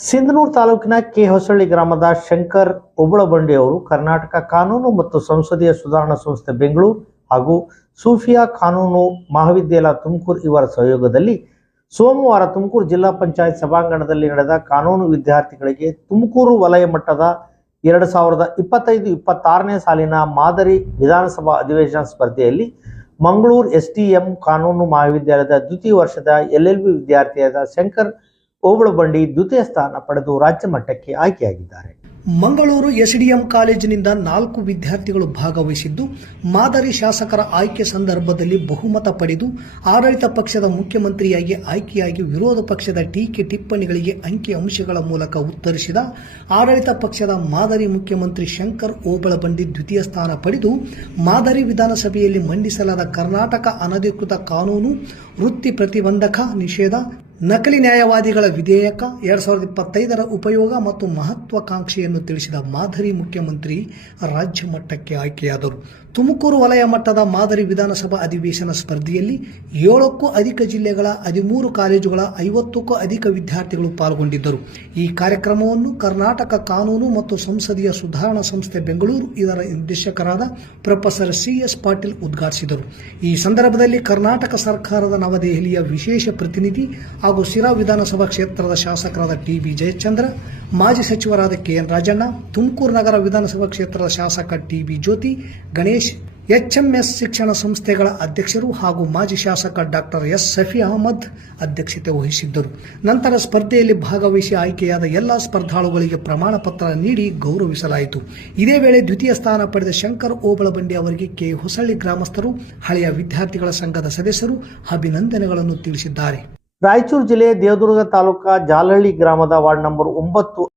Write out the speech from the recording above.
ಸಿಂಧನೂರು ತಾಲೂಕಿನ ಕೆ ಹೊಸಳ್ಳಿ ಗ್ರಾಮದ ಶಂಕರ್ ಉಬಳಬಂಡಿ ಅವರು ಕರ್ನಾಟಕ ಕಾನೂನು ಮತ್ತು ಸಂಸದೀಯ ಸುಧಾರಣಾ ಸಂಸ್ಥೆ ಬೆಂಗಳೂರು ಹಾಗೂ ಸೂಫಿಯಾ ಕಾನೂನು ಮಹಾವಿದ್ಯಾಲಯ ತುಮಕೂರು ಇವರ ಸಹಯೋಗದಲ್ಲಿ ಸೋಮವಾರ ತುಮಕೂರು ಜಿಲ್ಲಾ ಪಂಚಾಯತ್ ಸಭಾಂಗಣದಲ್ಲಿ ನಡೆದ ಕಾನೂನು ವಿದ್ಯಾರ್ಥಿಗಳಿಗೆ ತುಮಕೂರು ವಲಯ ಮಟ್ಟದ ಎರಡು ಸಾವಿರದ ಇಪ್ಪತ್ತೈದು ಇಪ್ಪತ್ತಾರನೇ ಸಾಲಿನ ಮಾದರಿ ವಿಧಾನಸಭಾ ಅಧಿವೇಶನ ಸ್ಪರ್ಧೆಯಲ್ಲಿ ಮಂಗಳೂರು ಎಸ್ ಕಾನೂನು ಮಹಾವಿದ್ಯಾಲಯದ ದ್ವಿತೀಯ ವರ್ಷದ ಎಲ್ ಎಲ್ ಬಿ ವಿದ್ಯಾರ್ಥಿಯಾದ ಶಂಕರ್ ಓಬಳಬಂಡಿ ದ್ವಿತೀಯ ಸ್ಥಾನ ಪಡೆದು ರಾಜ್ಯ ಮಟ್ಟಕ್ಕೆ ಆಯ್ಕೆಯಾಗಿದ್ದಾರೆ. ಮಂಗಳೂರು ಎಸ್ಡಿಎಂ ಕಾಲೇಜಿನಿಂದ ನಾಲ್ಕು ವಿದ್ಯಾರ್ಥಿಗಳು ಭಾಗವಹಿಸಿದ್ದು, ಮಾದರಿ ಶಾಸಕರ ಆಯ್ಕೆ ಸಂದರ್ಭದಲ್ಲಿ ಬಹುಮತ ಪಡೆದು, ಆಡಳಿತ ಪಕ್ಷದ ಮುಖ್ಯಮಂತ್ರಿಯಾಗಿ ಆಯ್ಕೆಯಾಗಿ ವಿರೋಧ ಪಕ್ಷದ ಟೀಕೆ ಟಿಪ್ಪಣಿಗಳಿಗೆ ಅಂಕಿ ಅಂಶಗಳ ಮೂಲಕ ಉತ್ತರಿಸಿದ, ಆಡಳಿತ ಪಕ್ಷದ ಮಾದರಿ ಮುಖ್ಯಮಂತ್ರಿ ಶಂಕರ್ ಓಬಳಬಂಡಿ ದ್ವಿತೀಯ ಸ್ಥಾನ ಪಡೆದು, ಮಾದರಿ ವಿಧಾನಸಭೆಯಲ್ಲಿ ಮಂಡಿಸಲಾದ ಕರ್ನಾಟಕ ಅನಧಿಕೃತ ಕಾನೂನು ವೃತ್ತಿ ಪ್ರತಿಬಂಧಕ ನಿಷೇಧ ನಕಲಿ ನ್ಯಾಯವಾದಿಗಳ ವಿಧೇಯಕ ಎರಡ್ ಸಾವಿರದ ಇಪ್ಪತ್ತೈದರ ಉಪಯೋಗ ಮತ್ತು ಮಹತ್ವಾಕಾಂಕ್ಷೆಯನ್ನು ತಿಳಿಸಿದ ಮಾದರಿ ಮುಖ್ಯಮಂತ್ರಿ ರಾಜ್ಯ ಮಟ್ಟಕ್ಕೆ ಆಯ್ಕೆಯಾದರು. ತುಮಕೂರು ವಲಯ ಮಟ್ಟದ ಮಾದರಿ ವಿಧಾನಸಭಾ ಅಧಿವೇಶನ ಸ್ಪರ್ಧೆಯಲ್ಲಿ ಏಳಕ್ಕೂ ಅಧಿಕ ಜಿಲ್ಲೆಗಳ ಹದಿಮೂರು ಕಾಲೇಜುಗಳ ಐವತ್ತಕ್ಕೂ ಅಧಿಕ ವಿದ್ಯಾರ್ಥಿಗಳು ಪಾಲ್ಗೊಂಡಿದ್ದರು. ಈ ಕಾರ್ಯಕ್ರಮವನ್ನು ಕರ್ನಾಟಕ ಕಾನೂನು ಮತ್ತು ಸಂಸದೀಯ ಸುಧಾರಣಾ ಸಂಸ್ಥೆ ಬೆಂಗಳೂರು ಇದರ ನಿರ್ದೇಶಕರಾದ ಪ್ರೊಫೆಸರ್ ಸಿ ಎಸ್ ಪಾಟೀಲ್ ಉದ್ಘಾಟಿಸಿದರು. ಈ ಸಂದರ್ಭದಲ್ಲಿ ಕರ್ನಾಟಕ ಸರ್ಕಾರದ ನವದೆಹಲಿಯ ವಿಶೇಷ ಪ್ರತಿನಿಧಿ ಹಾಗೂ ಶಿರಾ ವಿಧಾನಸಭಾ ಕ್ಷೇತ್ರದ ಶಾಸಕರಾದ ಟಿ ಬಿ ಜಯಚಂದ್ರ, ಮಾಜಿ ಸಚಿವರಾದ ಕೆ ಎನ್ ರಾಜಣ್ಣ, ತುಮಕೂರು ನಗರ ವಿಧಾನಸಭಾ ಕ್ಷೇತ್ರದ ಶಾಸಕ T B Jyothi, Ganesh, HMS ಶಿಕ್ಷಣ ಸಂಸ್ಥೆಗಳ ಅಧ್ಯಕ್ಷರು ಹಾಗೂ ಮಾಜಿ ಶಾಸಕ ಡಾಕ್ಟರ್ ಎಸ್ ಸಫಿ ಅಹಮದ್ ಅಧ್ಯಕ್ಷತೆ ವಹಿಸಿದ್ದರು. ನಂತರ ಸ್ಪರ್ಧೆಯಲ್ಲಿ ಭಾಗವಹಿಸಿ ಆಯ್ಕೆಯಾದ ಎಲ್ಲ ಸ್ಪರ್ಧಾಳುಗಳಿಗೆ ಪ್ರಮಾಣ ಪತ್ರ ನೀಡಿ ಗೌರವಿಸಲಾಯಿತು. ಇದೇ ವೇಳೆ ದ್ವಿತೀಯ ಸ್ಥಾನ ಪಡೆದ ಶಂಕರ್ ಓಬಳಬಂಡಿ ಅವರಿಗೆ ಕೆ ಹೊಸಳ್ಳಿ ಗ್ರಾಮಸ್ಥರು, ಹಳೆಯ ವಿದ್ಯಾರ್ಥಿಗಳ ಸಂಘದ ಸದಸ್ಯರು ಅಭಿನಂದನೆಗಳನ್ನು ತಿಳಿಸಿದ್ದಾರೆ. ರಾಯಚೂರು ಜಿಲ್ಲೆ ದೇವದುರ್ಗ ತಾಲೂಕಾ ಜಾಲಹಳ್ಳಿ ಗ್ರಾಮದ ವಾರ್ಡ್ ನಂಬರ್ ಒಂಬತ್ತು.